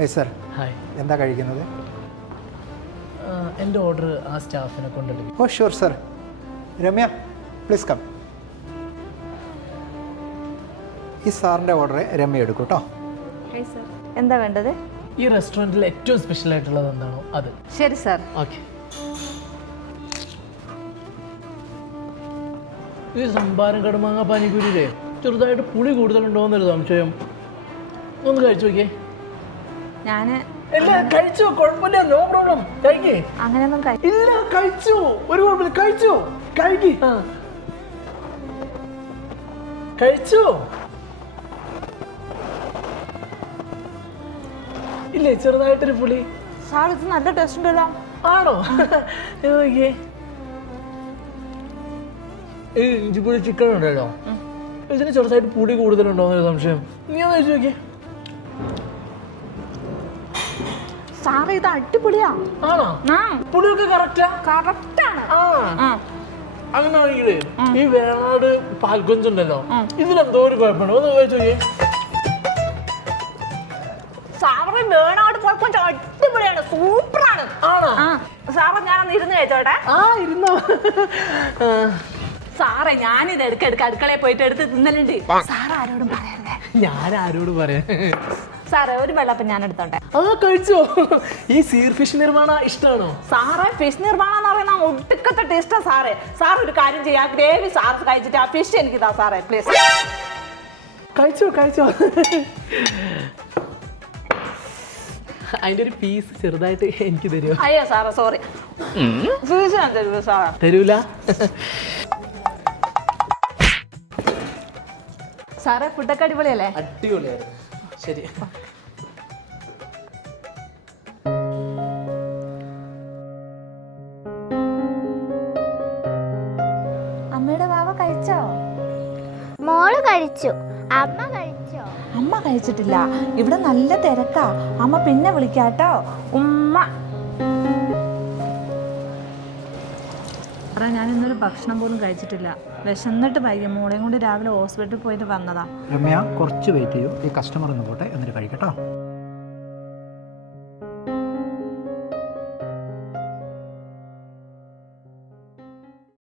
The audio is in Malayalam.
ഹായ് സർ ഹായ് എന്താ കഴിക്കുന്നത്? എന്റെ ഓർഡർ ആ സ്റ്റാഫിനെ കൊണ്ടെടുക്കും ഓ sure sir Ramya please come ഈ സാറിന്റെ ഓർഡർ രമ്യ എടുക്കൂ കേട്ടോ ഹായ് സർ എന്താ വേണ്ടത്? ഈ റെസ്റ്റോറന്റിൽ ഏറ്റവും സ്പെഷ്യൽ ആയിട്ടുള്ളത് എന്താണോ അത്. ശരി സർ ഓക്കെ ഈ സംഭാരം കടുമാങ്ങ പാനിക്കൂരിയിലെ ചെറുതായിട്ട് പുളി കൂടുതലുണ്ടോ എന്നൊരു സംശയം. ഒന്ന് കഴിച്ചു നോക്കിയേ. ഞാൻ ഇല്ല കഴിച്ചു കുഴപ്പമില്ല നോ പ്രോബ്ലം കഴിക്കേ. അങ്ങനെയൊന്നും കഴി ഇല്ല കഴിച്ചു. ഒരു കുഴപ്പമില്ല കഴിച്ചു. കഴിക്ക്. ആ. കഴിച്ചു. ഇല്ലേ ചെറുതായിട്ടൊരു പുളി. സാർ ഇത് നല്ല ടേസ്റ്റ് ഉണ്ടല്ലോ. ആണോ? ഈ ഇഞ്ചിപ്പുളി ചിക്കൻ ഉണ്ടല്ലോ. ഇതിന് ചെറുതായിട്ട് പുളി കൂടുതലുണ്ടോ എന്നൊരു സംശയം. നീ ഒന്ന് കഴിച്ചു നോക്കിയേ. സാറ് ഇത് അടിപൊളിയാ. ആണോ? ആ. പുളിയൊക്കെ കറക്റ്റാ കറക്റ്റാണ് ആ. അങ്ങനെയാണെങ്കിലേ ഈ വേണാട് പാൽക്കൊഞ്ചുണ്ടല്ലോ ഇതിലെന്തോ ഒരു കുഴപ്പമുണ്ട്. ഒന്ന് നോക്കിയേ സാറ് വേണാട് కొంచెం അടിപൊളിയാണ്. സൂപ്പറാണ്. ആണോ? സാറ് ഞാനൊന്ന് ഇരുന്ന് കഴിച്ചോട്ടെ. ആ ഇരുന്നോ. സാറേ ഞാനിത് എടുക്ക എടുക്ക അടുക്കളയിൽ പോയിട്ട് എടുത്ത് തിന്നലുണ്ട്. സാർ ആരോടും പറയരുതേ. ഞാൻ ആരോട് പറയാ. സാറേ ഒരു വെള്ളപ്പം ഞാൻ എടുത്തോട്ടെ. ആ കഴിച്ചോ. ഈ സീർ ഫിഷ് നിർമ്മാണ ഇഷ്ടമാണോ? സാറേ ഫിഷ് നിർമ്മാണം എന്ന് പറയുന്ന ഒട്ടുക്കത്തെ ടേസ്റ്റാ സാറേ. സാർ ഒരു കാര്യം ചെയ്യാം ഗ്രേവി സാർ കഴിച്ചിട്ട് ആ ഫിഷ് എനിക്ക് താ സാറേ പ്ലീസ് കഴിച്ചോ കഴിച്ചോ. അതിന്റെ ഒരു പീസ് ചെറുതായിട്ട് എനിക്ക് തരുമോ അയ്യോ സാറേ സോറി ഫീസ് ഞാൻ തരുമോ സാറേ? തരൂല. സാറേ ഫുഡൊക്കെ അടിപൊളിയല്ലേ? അടിപൊളിയായിരുന്നു. ശരി. അമ്മയുടെ വാവ കഴിച്ചോ? മോൾ കഴിച്ചു. അമ്മ കഴിച്ചോ? അമ്മ കഴിച്ചിട്ടില്ല. ഇവിടെ നല്ല തിരക്കാ. അമ്മ പിന്നെ വിളിക്കാട്ടോ. ഉമ്മ. സാറേ ഞാൻ ഇന്നൊരു ഭക്ഷണം പോലും കഴിച്ചിട്ടില്ല. വിശന്നിട്ട് വൈകി. മോളെയും കൊണ്ട് രാവിലെ ഹോസ്പിറ്റലിൽ പോയിട്ട് വന്നതാ. രമ്യ കുറച്ച് വെയിറ്റ് ചെയ്യൂ. ഈ കസ്റ്റമർ ഒന്ന് പോട്ടെ. എന്നിട്ട് കഴിക്കട്ടോ.